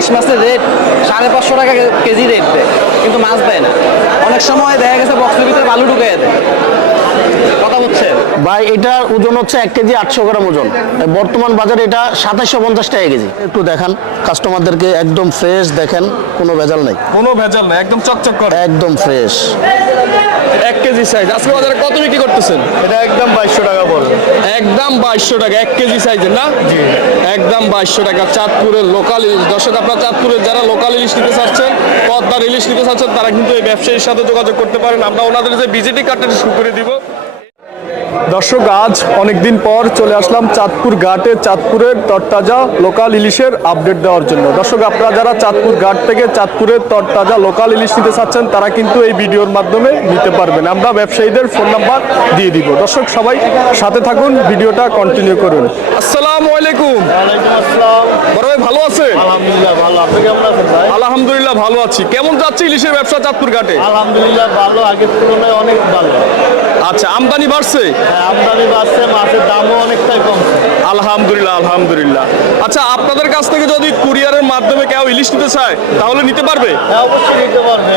ইলিশ মাছের রেট সাড়ে পাঁচশো টাকা কেজি রেট দেয়, কিন্তু মাছ দেয় না। অনেক সময় দেখা গেছে বক্সের ভিতরে বালু ঢুকে দেয়। কথা হচ্ছে? ভাই এটার ওজন হচ্ছে এক কেজি আটশো গ্রাম ওজন। বর্তমান বাজারে এটা সাতাশশো পঞ্চাশ টাকা কেজি। একটু দেখান কাস্টমারদেরকে একদম ফ্রেশ দেখেন কোনো ভেজাল নাই। কোনো ভেজাল না একদম চকচক করে। একদম ফ্রেশ। এক কেজি সাইজ আজকে বাজারে কত বিক্রি করতেছেন? এটা একদম বাইশশো টাকা পড়বে। একদম বাইশশো টাকা এক কেজি সাইজের না? একদম বাইশশো টাকা চাঁদপুরের লোকাল ইলিশ দর্শক আপনার চাঁদপুরের যারা লোকাল ইলিশ নিতে চাচ্ছেন পদ্মার ইলিশ নিতে চাচ্ছেন তারা কিন্তু এই ব্যবসায়ীর সাথে যোগাযোগ করতে পারেন। আমরা ওনাদের যে বিজেটি কার্ডটা শুরু করে দিব। দর্শক আজ অনেকদিন পর চলে আসলাম চাঁদপুর ঘাটে চাঁদপুরের তরতাজা লোকাল ইলিশের আপডেট দেওয়ার জন্য। দর্শক আপনারা যারা চাঁদপুর ঘাট থেকে চাঁদপুরের তরতাজা লোকাল ইলিশ নিতে চাচ্ছেন তারা কিন্তু এই ভিডিওর মাধ্যমে নিতে পারবেন। আমরা ব্যবসায়ীদের ফোন নাম্বার দিয়ে দিব। দর্শক সবাই সাথে থাকুন ভিডিওটা কন্টিনিউ করুন। আসসালামু আলাইকুম। বড় ভাই ভালো আছেন? আলহামদুলিল্লাহ ভালো। আপনি কেমন আছেন ভাই? আলহামদুলিল্লাহ ভালো আছি। কেমন যাচ্ছে ইলিশের ব্যবসা চাঁদপুর ঘাটে? আলহামদুলিল্লাহ ভালো। আগের তুলনায় অনেক ভালো। আচ্ছা আমদানি বাড়ছে? আমদানি বাড়ছে মাছের দামও অনেকটাই কমছে। আলহামদুলিল্লাহ আলহামদুলিল্লাহ। আচ্ছা আপনাদের কাছ থেকে যদি কুরিয়ারের মাধ্যমে কেউ ইলিশ নিতে চায় তাহলে নিতে পারবে? হ্যাঁ অবশ্যই নিতে পারবে।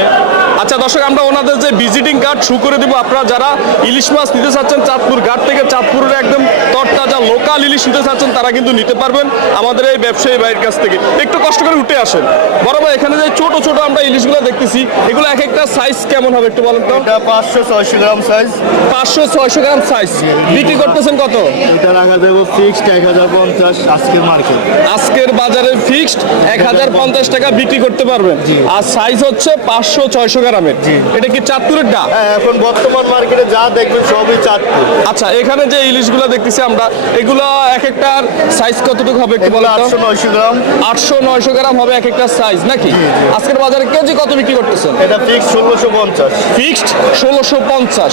আচ্ছা দর্শক আমরা ওনাদের যে ভিজিটিং কার্ড শু করে দিব আপনারা যারা ইলিশ মাছ নিতে চাচ্ছেন চাঁদপুর ঘাট থেকে চাঁদপুরের একদম তরতাজা লোকাল ইলিশ নিতে চাচ্ছেন তারা কিন্তু নিতে পারবেন আমাদের এই ব্যবসায়ী ভাইয়ের কাছ থেকে। একটু কষ্ট করে উঠে আসেন। বড় ভাই এখানে যে ছোট ছোট আমরা ইলিশগুলো দেখতেছি এগুলো এক একটা সাইজ কেমন হবে একটু বলেন তো? পাঁচশো ছয়শো গ্রাম সাইজ পাঁচশো ছয়শো গ্রাম সাইজ বিক্রি করতেছেন কত? এটা রাখা দেবো ফিক্সড এক হাজার পঞ্চাশ আজকের মার্কেট আজকের বাজারে ফিক্সড এক হাজার পঞ্চাশ টাকা বিক্রি করতে পারবেন। আর সাইজ হচ্ছে পাঁচশো ছয়শো গ্রামের এটা কি চাঁদপুরের ডা হ্যাঁ এখন বর্তমান মার্কেটে যা দেখবেন সবই চাঁদপুর। আচ্ছা এখানে যে ইলিশগুলো দেখতেছি আমরা এগুলো এক একটার সাইজ কতটুকু হবে একটু তো? আটশো নয়শো গ্রাম। আটশো নয়শো গ্রাম হবে এক একটা সাইজ নাকি আজকের বাজারে কেজি কত বিক্রি করতেছেন? এটা ফিক্সড ষোলোশো পঞ্চাশ। ফিক্সড ষোলোশো পঞ্চাশ।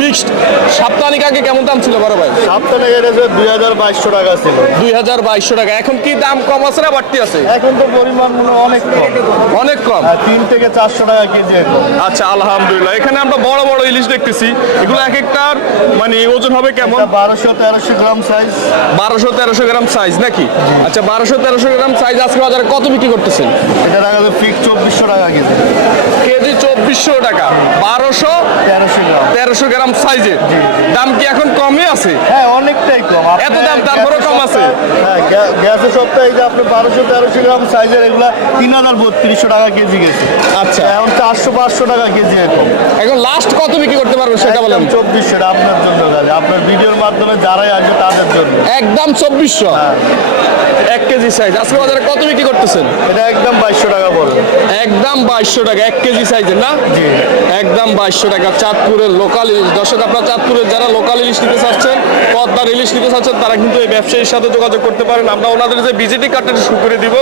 ফিক্সড সাপ্তাহিক আগে কেমন দাম ছিল বড় ভাই? সপ্তাহে এটা দুই হাজার বাইশশো টাকা ছিল। দুই হাজার বাইশশো টাকা। এখন কি দাম কম আছে না বাড়তি আছে? এখন তো পরিমাণ অনেক কম। অনেক কম? তিন থেকে চারশো টাকা কেজি আচ্ছা আলহামদুলিল্লাহ। এখানে আমরা বড় বড় ইলিশ দেখতেছি। এগুলো এক একটার মানে ওজন হবে কেমন? বারোশো তেরোশো গ্রাম সাইজ বারোশো তেরোশো গ্রাম সাইজ নাকি? আচ্ছা বারোশো তেরোশো গ্রাম সাইজ আজকে বাজারে কত বিক্রি করতেছেন? এটা যাবে ফিক্স চব্বিশশো টাকা কেজি। কেজি চব্বিশশো টাকা। বারোশো তেরোশো তেরোশো গ্রাম সাইজের। দাম কি এখন কমই আছে? হ্যাঁ অনেকটাই কম। এত দাম তারপরেও কম আছে? হ্যাঁ গ্যাসের সপ্তাহে যে আপনি বারোশো তেরোশো গ্রাম সাইজের এগুলা তিন হাজার বত্রিশশো টাকা কেজি গেছে। আচ্ছা। এখন চারশো পাঁচশো টাকা কেজি এখন এখন লাস্ট কত বিক্রি করতে পারব সেটা বলেন। চব্বিশশো আপনার জন্য আপনার ভিডিওর মাধ্যমে যারাই আসবে তাদের জন্য। একদম চব্বিশশো? এক কেজি সাইজ আজকে বাজারে কত বিক্রি করতেছেন? এটা একদম বাইশশো টাকা পড়বে। একদম বাইশশো টাকা এক কেজি সাইজের না? জি। একদম বাইশশো টাকা। চাঁদপুরের লোকাল ইলিশ দর্শক আপনার চাঁদপুরের যারা লোকাল ইলিশ নিতে চাচ্ছেন পদ্মার ইলিশ নিতে চাচ্ছেন তারা কিন্তু এই ব্যবসায়ীর সাথে যোগাযোগ করতে পারেন। আমরা ওনাদের যে বিজেটি কার্ডটা শুরু করে দিব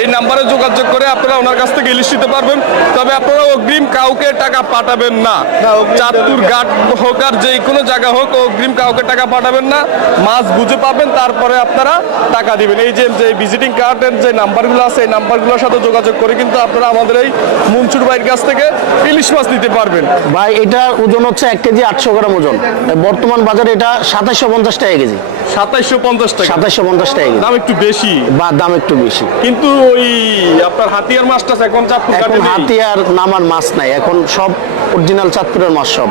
এই নাম্বারে যোগাযোগ করে আপনারা ওনার কাছ থেকে ইলিশ নিতে পারবেন। তবে আপনারা অগ্রিম কাউকে টাকা পাঠাবেন না। না, চাঁদপুর ঘাট হোক আর যে কোনো জায়গা হোক অগ্রিম কাউকে টাকা পাঠাবেন না। মাছ বুঝে পাবেন তারপরে আপনারা টাকা দিবেন। এই যে যে ভিজিটিং কার্ডের যে নাম্বারগুলো আছে এই নাম্বারগুলোর সাথে যোগাযোগ করে কিন্তু আপনারা আমাদের এই মনসুর ভাইয়ের কাছ থেকে ইলিশ মাছ নিতে পারবেন। ভাই এটার ওজন হচ্ছে এক কেজি আটশো গ্রাম ওজন। বর্তমান বাজারে এটা সাতাশশো পঞ্চাশ টাকা কেজি। সাতাইশশো পঞ্চাশ টাকা। সাতাশশো পঞ্চাশ টাকা দাম একটু বেশি। বা দাম একটু বেশি। কিন্তু ওই আপনার হাতিয়ার মাছটা এখন চাঁদপুর এখন নেই। হাতি আর নামার মাছ নাই এখন সব অরিজিনাল চাঁদপুরের মাছ সব।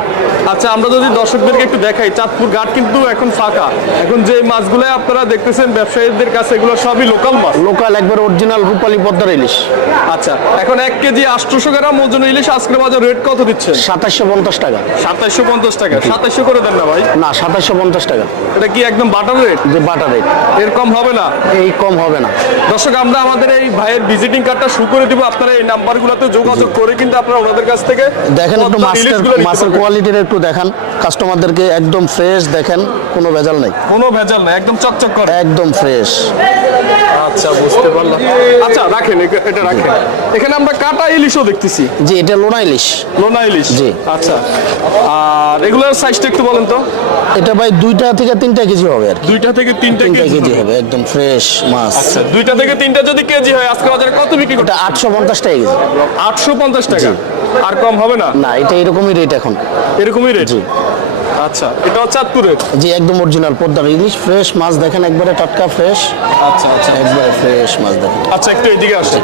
আচ্ছা আমরা যদি দর্শকদেরকে একটু দেখাই চাঁদপুর ঘাট কিন্তু এখন ফাঁকা। এখন যে মাছগুলো আপনারা দেখতেছেন ব্যবসায়ীদের কাছে এগুলো সবই লোকাল মাছ। লোকাল একবার অরিজিনাল রূপালী পদ্মার ইলিশ। আচ্ছা এখন এক কেজি আটশোশো গ্রাম ওজন ইলিশ আজকের বাজার রেট কত দিচ্ছে সাতাশশো পঞ্চাশ টাকা। পঞ্চাশ টাকা। সাতাইশশো করে দেন না ভাই? না সাতাশশো পঞ্চাশ টাকা। এটা কি একদম বাটার রেট? যে বাটার রেট। এর কম হবে না? এই কম হবে না। দর্শক আমরা আমাদের এই ভাইয়ের ভিজিটিং কার্ডটা শুরু করে দিব। আপনারা এই নাম্বারগুলোতে যোগাযোগ করে কিন্তু আপনারা ওনাদের কাছ থেকে দেখেন একটু মাছের মাছের কোয়ালিটির একটু দেখান। কাস্টমারদেরকে একদম ফ্রেশ দেখেন কোনো ভেজাল নেই। কোনো ভেজাল না একদম চকচক করে। একদম ফ্রেশ আচ্ছা বুঝতে পারলাম। আচ্ছা রাখেন এটা রাখেন। এখানে আমরা কাটা ইলিশও দেখতেছি। জি এটা লোনা ইলিশ। লোনা ইলিশ। জি। আচ্ছা। আর রেগুলার সাইজটা একটু বলেন তো। এটা ভাই দুইটা থেকে তিনটা কেজি হবে আর দুইটা থেকে তিনটা কেজি হবে। একদম ফ্রেশ মাছ। আচ্ছা দুইটা থেকে তিনটা যদি কেজি হয় আজকে বাজারে কত বিক্রি করতে আটশো পঞ্চাশ টাকা কেজি। আটশো পঞ্চাশ টাকা? আর কম হবে না? না এটা এরকমই রেট এখন। এরকমই রেট। আচ্ছা এটাও চাঁদপুরের? জি একদম অরিজিনাল পদ্মার ইলিশ ফ্রেশ মাছ দেখেন একবারে টাটকা ফ্রেশ আচ্ছা আচ্ছা। একবারে ফ্রেশ মাছ দেখেন। আচ্ছা একটু এদিকে আসে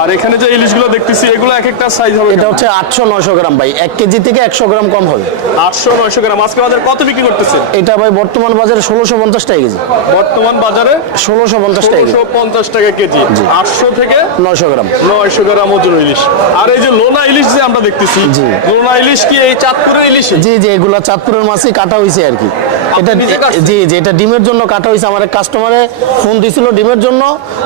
আর এখানে যে ইলিশগুলো দেখতেছি এগুলো এক একটা সাইজ হবে এটা হচ্ছে আটশো নয়শো গ্রাম ভাই এক কেজি থেকে একশো গ্রাম কম হবে। আটশো নয়শো গ্রাম আজকে বাজার কত বিক্রি করতেছে? এটা ভাই বর্তমান বাজারে ষোলোশো পঞ্চাশ টাকা কেজি। বর্তমান বাজারে ষোলোশো পঞ্চাশ টাকা কেজি। ষোলোশো পঞ্চাশ টাকা কেজি। আটশো থেকে নয়শো গ্রাম। নয়শো গ্রাম ওজন ইলিশ। আর এই যে লোনা ইলিশ যে আমরা দেখতেছি। লোনা ইলিশ কি এই চাঁদপুরের ইলিশ? জি জি এগুলা চাঁদপুরের মাছই কাটা হয়েছে আর কি। এটা জি জি এটা ডিমের জন্য কাটা হয়েছে আমার কাস্টমারে ফোন দিছিল ডিমের জন্য।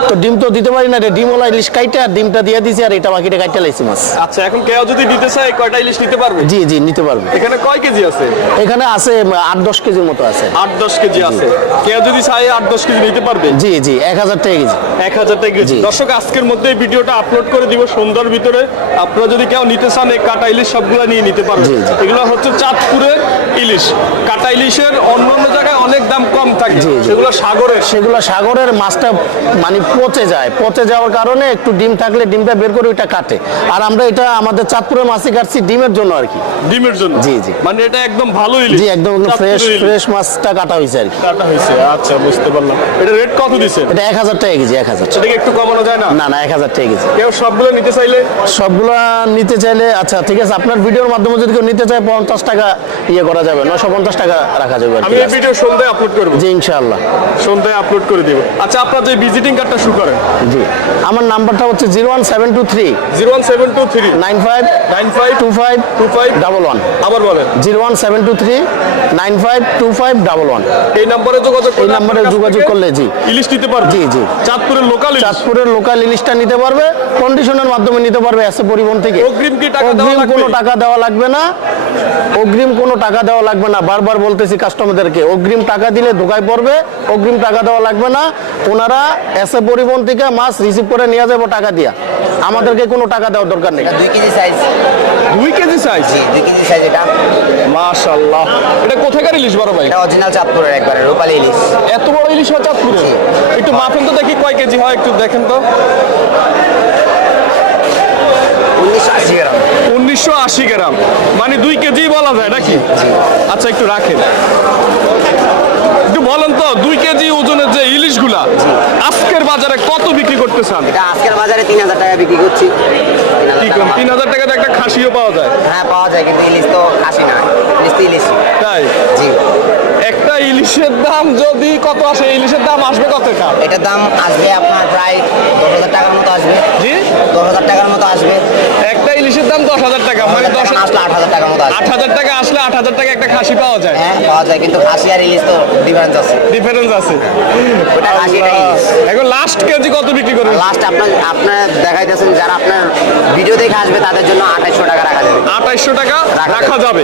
তো ডিম তো দিতে পারি না রে ডিমওয়ালা ইলিশ কাইটে আর ডিমটা দিয়ে দিছি আর এটা বাকিটা কাইটে লাইছি মাছ। আচ্ছা এখন কেউ যদি দিতে চায় কয়টা ইলিশ নিতে পারবে? জি জি নিতে পারবে। এখানে কয় কেজি আছে? এখানে আছে আট দশ কেজির মতো আছে। আট দশ কেজি আছে। কেউ যদি চায় আট দশ কেজি নিতে পারবে? জি জি এক হাজার টাকা কেজি। এক হাজার টাকা কেজি। দর্শক আজকের মধ্যে ভিডিওটা আপলোড করে দিব সন্ধ্যার ভিতরে। আপনারা যদি কেউ নিতে চান এই কাটা ইলিশ সবগুলো নিয়ে নিতে পারবেন। এগুলো হচ্ছে চাঁদপুরের ইলিশ কাটা ইলিশের অন্য অন্য জায়গায় অনেক দাম কম থাকে। সেগুলো সাগরের সেগুলো সাগরের মাছটা মানে পচে যায়। পচে যাওয়ার কারণে একটু ডিম থাকলে ডিমটা বের করে ওইটা কাটে। আর আমরা এটা আমাদের চাঁদপুরের মাছই কাটছি ডিমের জন্য আর কি। ডিমের জন্য? জি, জি। মানে এটা একদম ভালো ইলিশ। জি একদম ফ্রেশ ফ্রেশ মাছটা কাটা হয়েছে আর কি। কাটা হয়েছে আচ্ছা বুঝতে পারলাম। এটা রেট কত দিছে? এটা এক হাজার টাকা কেজি এক হাজার। সেটাকে একটু কমানো যায় না? না না এক হাজার টাকা কেজি। কেউ সবগুলো নিতে চাইলে? সবগুলো নিতে চাইলে আচ্ছা ঠিক আছে। আপনার ভিডিওর মাধ্যমে যদি কেউ নিতে চায় পঞ্চাশ টাকা ইয়ে করা যাবে। 950 টাকা রাখা যাবে আমি এই ভিডিও সন্ধ্যায় আপলোড করব। জি ইনশাআল্লাহ। সন্ধ্যায় আপলোড করে দেব। আচ্ছা আপনার যে ভিজিটিং কার্ডটা শুরু করেন। জি। আমার নাম্বারটা হচ্ছে 01723 01723 95 nine five two five two five double one. আবার বলেন। Zero one seven two three nine five two five double one. এই নম্বরে যোগাযোগ এই নম্বরে যোগাযোগ করলে, জি। ইলিশ নিতে পারবে। জি, জি। চাঁদপুরের লোকাল চাঁদপুরের লোকাল ইলিশটা নিতে পারবে কন্ডিশনের মাধ্যমে নিতে পারবে এসে পরিবহন থেকে। অগ্রিম কি টাকা দেওয়া লাগবে? কোনো টাকা দেওয়া লাগবে না। অগ্রিম কোনো টাকা দেওয়া লাগবে না। বারবার বলতেছি কাস্টমারদেরকে অগ্রিম টাকা দিলে ধোকায় পড়বে অগ্রিম টাকা দেওয়া লাগবে না। ওনারা এসে পরিবহন থেকে মাছ রিসিভ করে নিয়ে যাব টাকা দিয়া। আমাদেরকে কোনো টাকা দেওয়ার দরকার নেই। দুই কেজি সাইজ দুই কেজি সাইজ দুই কেজি সাইজ এটা। মাশাল্লাহ এটা কোথাকার ইলিশ বড় ভাই? এটা অরিজিনাল চাঁদপুরের একবারে রূপালী ইলিশ। এত বড় ইলিশ হয় চাঁদপুরে? একটু মাপেন তো দেখি কয় কেজি হয় একটু দেখেন তো। উনিশশো আশি গ্রাম। মানে দুই কেজি বলা যায় নাকি? আচ্ছা একটু রাখেন। বলেন তো দুই কেজি ওজনের যে ইলিশগুলা আজকের বাজারে কত বিক্রি করতে চান এটা আজকের বাজারে তিন হাজার টাকা বিক্রি করছি। তিন হাজার কি টাকা কোন তিন হাজার টাকাতে একটা খাসিও পাওয়া যায়? হ্যাঁ পাওয়া যায় কিন্তু ইলিশ তো খাসি না ইলিশ তো ইলিশ তাই? জি। একটা ইলিশের দাম যদি কত আসে ইলিশের দাম আসবে কত টাকা এটার দাম আসবে আপনার প্রায় দশ হাজার টাকার মতো আসবে। জি? দশ হাজার টাকার মতো আসবে। একটা ইলিশের দাম দশ হাজার টাকা মানে দশ আসলে আট হাজার টাকার মতো আট হাজার টাকা আসলে আট হাজার টাকা একটা খাসি পাওয়া যায়। হ্যাঁ পাওয়া যায় কিন্তু খাসি আর ইলিশ তো ডিফারেন্স আছে। ডিফারেন্স আছে। ওটা খাসি এটা এখন লাস্ট কেজি কত বিক্রি করবেন? লাস্ট আপনার আপনার দেখাইতেছেন যারা আপনার ভিডিও দেখে আসবে তাদের জন্য আঠাইশশো টাকা রাখা যাবে। আঠাইশশো টাকা রাখা যাবে।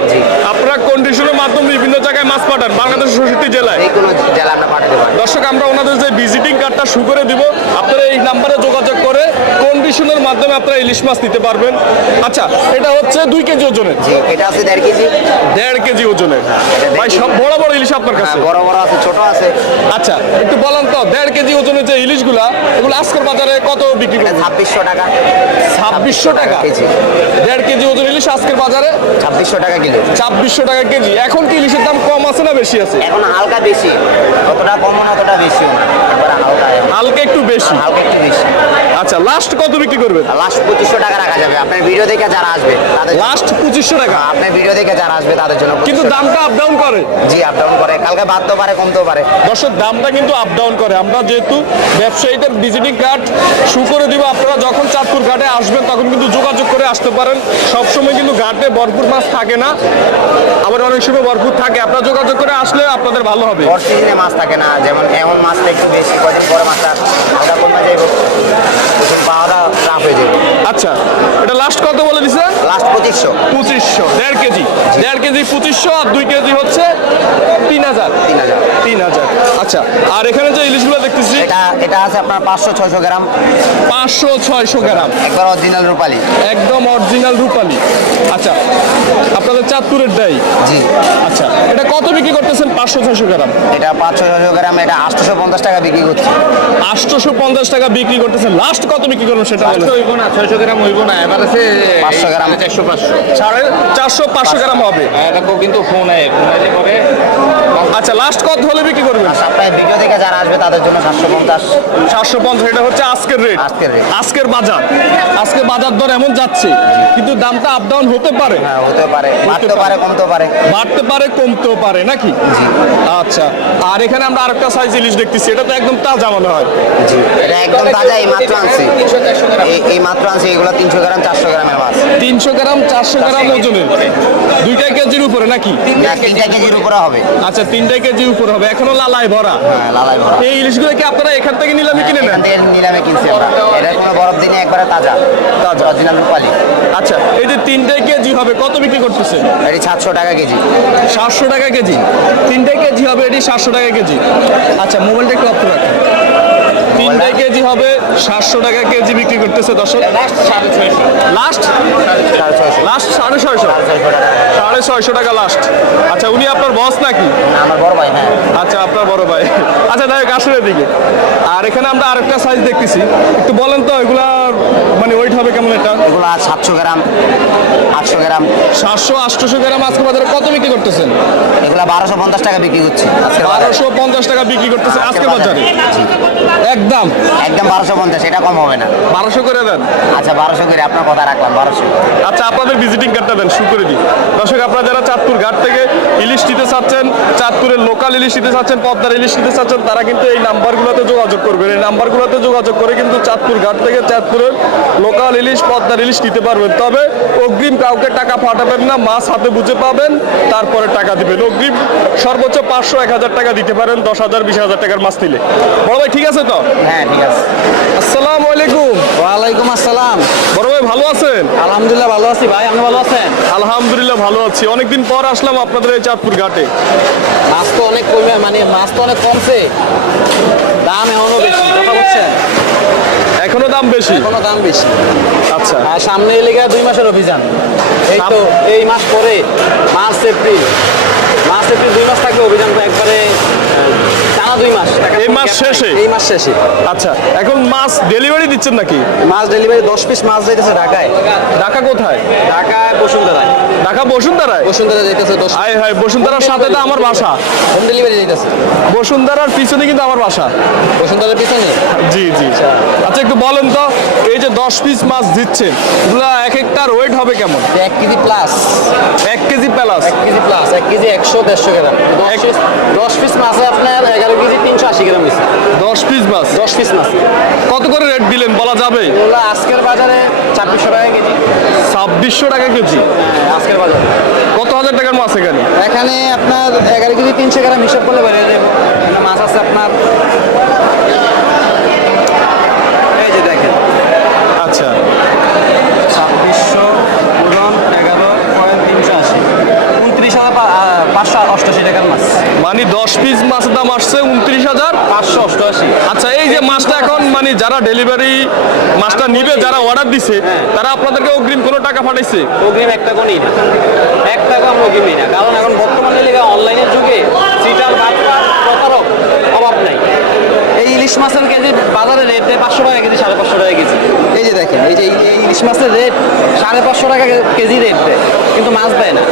আপনারা কন্ডিশনের মাধ্যমে বিভিন্ন জায়গায় মাছ পাঠান বাংলাদেশের ষষ্ঠী জেলায়। যে কোনো জেলা আমরা পাঠাতে পারি। দর্শক আমরা ওনাদের যে ভিজিটিং কার্ডটা শু করে দিব। আপনারা এই নাম্বারে যোগাযোগ কন্ডিশনের মাধ্যমে আপনারা ইলিশ মাছ নিতে পারবেন। আচ্ছা এটা হচ্ছে দুই কেজি ওজনের। এটা আছে দেড় কেজি। দেড় কেজি ওজনের। ভাই সব বড় বড় ইলিশ আপনার হ্যাঁ কাছে বড় বড় আছে ছোট আছে। আচ্ছা একটু বলেন তো দেড় কেজি ওজনের যে ইলিশগুলা এগুলো আজকের বাজারে কত বিক্রি করে ছাব্বিশশো টাকা। ছাব্বিশশো টাকা? কেজি। দেড় কেজি ওজন ইলিশ আজকের বাজারে? ছাব্বিশশো টাকা কিলো ছাব্বিশশো টাকা কেজি। এখন কি ইলিশের দাম কম আছে না বেশি আছে? এখন হালকা বেশি। অতটা কম না অতটা হালকা। হালকা একটু বেশি। হালকা একটু বেশি। আচ্ছা লাস্ট কত বিক্রি করবেন? লাস্ট পঁচিশশো টাকা রাখা যাবে। আপনার ভিডিও দেখে যারা আসবে তাদের লাস্ট পঁচিশশো টাকা? আপনার ভিডিও দেখে যারা আসবে তাদের জন্য কিন্তু দামটা আপ ডাউন করে। জি আপ ডাউন করে। কালকে বাড়তেও পারে কমতেও পারে দর্শক দামটা কিন্তু আপ ডাউন করে। আমরা যেহেতু ব্যবসায়ীদের ভিজিটিং কার্ড শু করে দিব আপনারা যখন চাঁদপুর ঘাটে আসবেন তখন কিন্তু যোগাযোগ করে আসতে পারেন। সবসময় কিন্তু ঘাটে ভরপুর মাছ থাকে না। আবার অনেক সময় ভরপুর থাকে। আপনারা যোগাযোগ করে আসলে আপনাদের ভালো হবে। সিজনে মাছ থাকে না। যেমন এমন মাছটা একটু বেশি কদিন পরে মাছটা হালকা কমে যাইব। তখন পাওয়াটা টাফ হয়ে যাবে আচ্ছা এটা লাস্ট কত বলে দিছে? লাস্ট পঁচিশশো। পঁচিশশো দেড় কেজি। দেড় কেজি পঁচিশশো আর দুই কেজি হচ্ছে তিন হাজার। তিন হাজার। তিন হাজার। আচ্ছা আর এখানে যে ইলিশগুলো দেখতেছি? এটা এটা আছে আপনার পাঁচশো ছয়শো গ্রাম। পাঁচশো ছয়শো গ্রাম। একবার অরিজিনাল রূপালি। একদম অরিজিনাল রূপালি। আচ্ছা আপনাদের চাঁদপুরের ডাই জি। আচ্ছা এটা কত বিক্রি করতেছেন পাঁচশো ছয়শো গ্রাম? এটা পাঁচশো ছয়শো গ্রাম এটা আটশোশো পঞ্চাশ টাকা বিক্রি করছে। আটশোশো পঞ্চাশ টাকা বিক্রি করতেছেন। লাস্ট কত বিক্রি করবেন সেটা ছয়শো গ্রাম হইব না এবার আছে পাঁচশো গ্রাম। চারশো পাঁচশো। সাড়ে চারশো পাঁচশো গ্রাম হবে। দেখো কিন্তু ফোন ফোন আইলে পরে আচ্ছা লাস্ট কত হলে বিক্রি করবেন? সপ্তাহে ভিডিও দেখে যারা আসবে তাদের জন্য সাতশো পঞ্চাশ। সাতশো পঞ্চাশ এটা হচ্ছে আজকের রেট আজকের rate। আজকের বাজার। আজকে বাজার দর এমন যাচ্ছে কিন্তু দামটা আপ ডাউন হতে পারে। হ্যাঁ হতে পারে। বাড়তে পারে কমতে পারে। বাড়তে পারে কমতেও পারে নাকি? আচ্ছা আর এখানে আমরা আরেকটা সাইজ ইলিশ দেখতেছি এটা তো একদম তাজা মনে হয়। জি এটা একদম তাজা এই মাত্র আনছি। এই- এই মাত্র আনছি এগুলো তিনশো গ্রাম চারশো গ্রামের মাছ। তিনশো গ্রাম চারশো গ্রাম ওজনের দুইটাই কেজির উপরে নাকি? না তিনটা কেজির উপরে হবে। আচ্ছা তিনটাই কেজির উপরে হবে। এখনও লালায় ভরা। হ্যাঁ লালাই ভরা। এই ইলিশগুলো কি আপনারা এখান থেকে নিলামে কিনে নেন? নিলামে কিনছি আমরা। এটা কোনো বরফ দিনে একবারে তাজা। তাজা। অরিজিনাল রূপালি। আচ্ছা এই যে তিনটাই কেজি হবে কত বিক্রি করতেছে? এটি সাতশো টাকা কেজি। সাতশো টাকা কেজি। তিনটাই কেজি হবে এটি সাতশো টাকা কেজি। আচ্ছা মোবাইলটা একটু অফ রাখেন। তিনটাই কেজি হবে সাতশো টাকা কেজি বিক্রি করতেছে দর্শক। লাস্ট লাস্ট সাড়ে ছয়শো। সাড়ে ছয়শো টাকা লাস্ট আচ্ছা উনি আপনার বস নাকি? আমার বড় ভাই হ্যাঁ। আচ্ছা আপনার বড় ভাই। আচ্ছা তাই আসলে দিকে। আর এখানে আমরা আরেকটা সাইজ দেখতেছি। একটু বলেন তো এগুলা মানে ওয়েট হবে কেমন এটা? এগুলো সাতশো গ্রাম আটশো গ্রাম। সাতশো আটশোশো গ্রাম আজকে বাজারে কত বিক্রি করতেছেন? এগুলো বারোশো পঞ্চাশ টাকা বিক্রি করছে। বারোশো পঞ্চাশ টাকা বিক্রি করতেছে আজকে বাজারে। একদম। একদম বারোশো পঞ্চাশ এটা কম হবে না। বারোশো করে দেন। আচ্ছা বারোশো করে আপনার কথা রাখলাম বারোশো আচ্ছা আপনাদের ভিজিটিং কার্ডটা দেন শুরু করে দিই। দর্শক আপনারা যারা চাঁদপুর ঘাট থেকে ইলিশ নিতে চাচ্ছেন চাঁদপুরের লোকাল ইলিশ নিতে চাচ্ছেন পদ্মার ইলিশ নিতে চাচ্ছেন তারা কিন্তু এই নাম্বারগুলোতে যোগাযোগ করবেন এই নাম্বারগুলোতে যোগাযোগ করে কিন্তু চাঁদপুর ঘাট থেকে চাঁদপুরের লোকাল ইলিশ পদ্মার ইলিশ নিতে পারবেন। তবে অগ্রিম কাউকে টাকা পাঠাবেন না মাছ হাতে বুঝে পাবেন তারপরে টাকা দিবেন। অগ্রিম সর্বোচ্চ পাঁচশো এক হাজার টাকা দিতে পারেন দশ হাজার বিশ হাজার টাকার মাছ নিলে। বড় ভাই ঠিক আছে তো? হ্যাঁ ঠিক আছে। আসসালামু আলাইকুম। ওয়ালাইকুম আসসালাম। বড় ভাই ভালো আছেন? আলহামদুলিল্লাহ ভালো আছি। ভাই আপনি ভালো আছেন? আলহামদুলিল্লাহ ভালো আছি। অনেকদিন পর আসলাম আপনাদের এই চাঁদপুর ঘাটে। মাছ তো অনেক কমে মানে মাছ তো অনেক কমছে। দাম এখনও বেশি কথা বুঝছেন এখনও দাম বেশি? এখনও দাম বেশি। আচ্ছা। আর সামনে এলাকা দুই মাসের অভিযান। এই তো এই মাস পরে মার্চ এপ্রিল। মার্চ এপ্রিল দুই মাস থাকবে অভিযান তো একবারে টানা দুই মাস। এই মাস শেষে? এই মাস শেষে। আচ্ছা এখন মাছ ডেলিভারি দিচ্ছেন নাকি? মাছ ডেলিভারি দশ পিস মাছ যাইতেছে ঢাকায়। ঢাকা কোথায়? ঢাকায় বসুন্ধরায়। ঢাকা বসুন্ধরায়? বসুন্ধরা যাইতেছে দশ হাই বসুন্ধরার সাথে তো আমার বাসা। হোম ডেলিভারি যাইতেছে। বসুন্ধরার পিছনে কিন্তু আমার বাসা। বসুন্ধরার পিছনে? জি জি। আচ্ছা। একটু বলেন তো এই যে দশ পিস মাছ দিচ্ছেন এগুলা এক একটার ওয়েট হবে কেমন? এক কেজি প্লাস এক কেজি প্লাস এক কেজি প্লাস এক কেজি একশো দেড়শো গ্রাম। দশ পিস মাছে আপনার এগারো কেজি তিনশো আশি গ্রাম হয়েছে দশ পিস মাছ? দশ পিস মাছ। কত করে রেট দিলেন? বলা যাবে? এগুলো আজকের বাজারে ছাব্বিশশো টাকা কেজি। ছাব্বিশশো টাকা কেজি? হ্যাঁ, আজকের বাজারে। কত হাজার টাকার মাছ এখানে? এখানে আপনার এগারো কেজি তিনশো গ্রাম হিসাব করলে বেরিয়ে যাবে। মাছ আছে আপনার এই যে দেখেন আচ্ছা ছাব্বিশশো পূরণ এগারো পয়েন্ট তিনশো আশি উনত্রিশ হাজার পা- আহ, পাঁচশো অষ্টআশি টাকার মাছ মানে দশ পিস মাছের দাম আসছে উনত্রিশ হাজার পাঁচশো অষ্টআশি। আচ্ছা এই যে মাছটা এখন মানে যারা ডেলিভারি মাছটা নিবে যারা অর্ডার দিছে তারা আপনাদেরকে অগ্রিম কোনো টাকা পাঠাইছে? অগ্রিম এক টাকা নেই না এক টাকা আমরা অগ্রিম নেই না কারণ এখন বর্তমানে লেগে অনলাইনের যুগে সিটার বাটপার প্রতারক অভাব নাই। এই ইলিশ মাছের কেজি বাজারে রেট দেয় পাঁচশো টাকা কেজি সাড়ে পাঁচশো টাকা কেজি। এই যে দেখেন এই যে এই এই ইলিশ মাছের রেট সাড়ে পাঁচশো টাকা কেজি রেট দেয় কিন্তু মাছ দেয় না।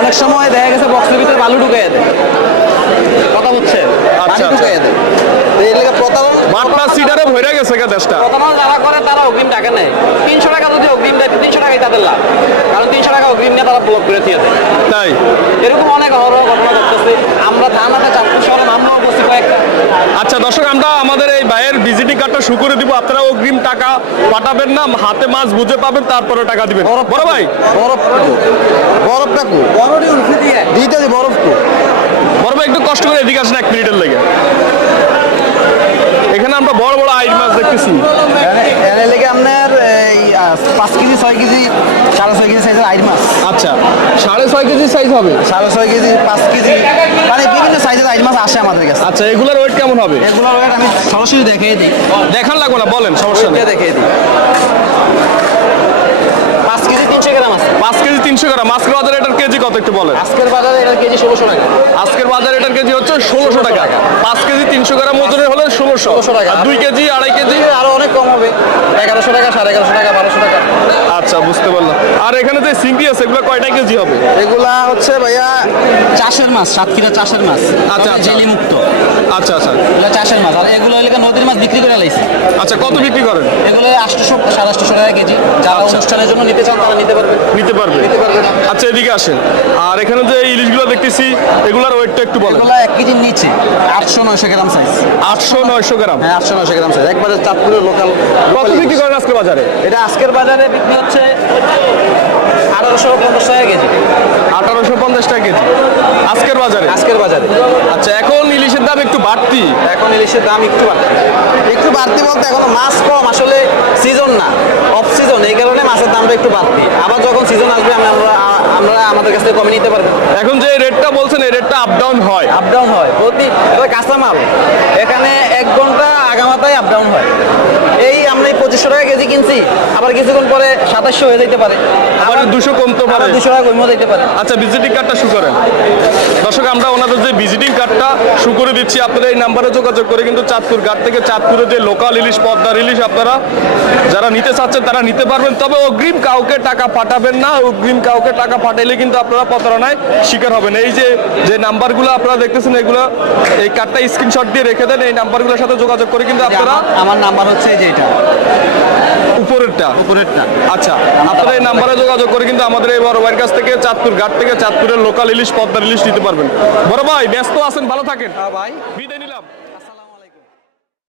অনেক সময় দেখা গেছে বক্সের ভিতরে বালু ঢুকাই দেয়। কথা হচ্ছে আচ্ছা, বালু ঢুকাই দেয়। তো এই লেগে প্রতারণ বাটনা সিডারে ভরে গেছে গা দেশটা। প্রতারণা যারা করে তারা অগ্রিম টাকা নেয়। তিনশো টাকা যদি অগ্রিম দেয় তিনশো টাকাই তাদের লাভ। কারণ তিনশো টাকা অগ্রিম নিয়ে তারা ব্লক করে দিয়ে দেয়। তাই? এরকম অনেক অহরহ ঘটনা ঘটতেছে। আমরা থানাতে চাঁদপুর শহরে মামলা উপস্থিত কয়েকটা আচ্ছা দর্শক আমরা আমাদের এই ভাইয়ের ভিজিটিং কার্ডটা শু করে দিব। আপনারা অগ্রিম টাকা পাঠাবেন না হাতে মাছ বুঝে পাবেন তারপরে টাকা দিবেন। বড় ভাই। বরফ বরফটা কু বরফটি দিয়ে। দিতে বরফ বড় ভাই একটু কষ্ট করে এদিকে আসেন এক মিনিটের লেগে। এখানে আমরা বড় বড় আইড মাছ দেখতেছি। এনে লেগে আপনার পাঁচ কেজি ছয় কেজি সাড়ে ছয় কেজি সাইজের আইড মাছ। আচ্ছা সাড়ে ছয় কেজি সাইজ হবে? সাড়ে ছয় কেজি পাঁচ কেজি মানে বিভিন্ন সাইজের মাছ আসে আমাদের কাছে। আচ্ছা এগুলোর ওয়েট কেমন হবে? ওয়েট আমি সরাসরি দেখিয়ে দিই। দেখান লাগবে না বলেন সমস্যা নেই। দেখিয়ে দিই। পাঁচ কেজি তিনশো গ্রাম আছে। পাঁচ কেজি তিনশো গ্রাম। আজকের বাজারে এটার কেজি কত একটু বলেন? আজকের বাজারে এটার কেজি ষোলোশো টাকা। আজকের বাজারে এটার কেজি হচ্ছে ষোলোশো টাকা। পাঁচ কেজি তিনশো গ্রাম ওজনের হলে ষোলোশো। 1600 টাকা। দুই কেজি আড়াই কেজি? আরও অনেক কম হবে। এগারোশো টাকা সাড়ে এগারোশো টাকা বারোশো টাকা। আচ্ছা বুঝতে পারলাম। আর এখানে যে সিঙ্গি আছে এগুলো কয়টা কেজি হবে? এগুলা হচ্ছে ভাইয়া চাষের মাছ সাতক্ষীরা চাষের মাছ। আচ্ছা, আচ্ছা। জেলি মুক্ত আচ্ছা আচ্ছা। এগুলো চাষের মাছ আর এগুলো এলাকা নদীর মাছ বিক্রি করে লাইছে। আচ্ছা কত বিক্রি করেন? এগুলো আটশোশো সাড়ে আটশোশো টাকা কেজি। যারা আচ্ছা। অনুষ্ঠানের জন্য নিতে চান তারা নিতে পারবে। নিতে পারবে? নিতে পারবে আচ্ছা এদিকে আসেন। আর এখানে যে ইলিশগুলো দেখতেছি এগুলার ওয়েটটা একটু বলেন। এগুলো এক কেজির নিচে আটশো নয়শো গ্রাম সাইজ আটশো নয়শো গ্রাম? হ্যাঁ আটশো নয়শো গ্রাম সাইজ একবারে চাঁদপুরের লোকাল কত বিক্রি করেন আজকে বাজারে? এটা আজকের বাজারে বিক্রি হচ্ছে আঠারোশো পঞ্চাশ টাকা কেজি। আঠারোশো পঞ্চাশ টাকা কেজি। আজকের বাজারে? আজকের বাজারে। আচ্ছা এখন ইলিশের দাম একটু বাড়তি? এখন ইলিশের দাম একটু বাড়তি। একটু বাড়তি বলতে এখনও মাছ কম আসলে সিজন না। অফ সিজন এই কারণে মাছের দামটা একটু বাড়তি। আবার যখন সিজন আসবে আমরা আমরা- আমাদের কাছ থেকে কমে নিতে পারব। এখন যে রেটটা বলছেন এই রেটটা আপ ডাউন হয়। আপ ডাউন হয়। প্রতি কাঁচামাল এখানে এক ঘণ্টা আগামাতায় আপ ডাউন হয়। এই আমরা এই পঁচিশশো টাকা কেজি কিনছি আবার কিছুক্ষণ পরে সাতাশশো হয়ে যেতে পারে। আবার দুশো কমতে পারে। দুশো টাকা কমে যেতে পারে। আচ্ছা ভিজিটিং কার্ডটা শু করেন। দর্শক আমরা ওনাদের যে ভিজিটিং কার্ডটা শু করে দিচ্ছি আপনারা এই নাম্বারে যোগাযোগ করে কিন্তু চাঁদপুর ঘাট থেকে চাঁদপুরের যে লোকাল ইলিশ পদ্মার ইলিশ আপনারা যারা নিতে চাচ্ছেন তারা নিতে পারবেন। তবে অগ্রিম কাউকে টাকা পাঠাবেন না। অগ্রিম কাউকে টাকা পাঠাইলে কিন্তু আপনারা প্রতারণায় শিকার হবেন। এই যে যে নাম্বারগুলো আপনারা দেখতেছেন এগুলো এই কার্ডটা স্ক্রিনশট দিয়ে রেখে দেন। এই নাম্বারগুলোর সাথে যোগাযোগ করে কিন্তু আপনারা? আমার- নাম্বার হচ্ছে এই যে এটা। উপরেরটা? উপরেরটা। আচ্ছা আপনারা এই নাম্বারে যোগাযোগ করে কিন্তু আমাদের এই বড় ভাইয়ের কাছ থেকে চাঁদপুর ঘাট থেকে চাঁদপুরের লোকাল ইলিশ পদ্মার ইলিশ নিতে পারবেন। বড় ভাই ব্যস্ত আছেন ভালো থাকেন। হ্যাঁ ভাই।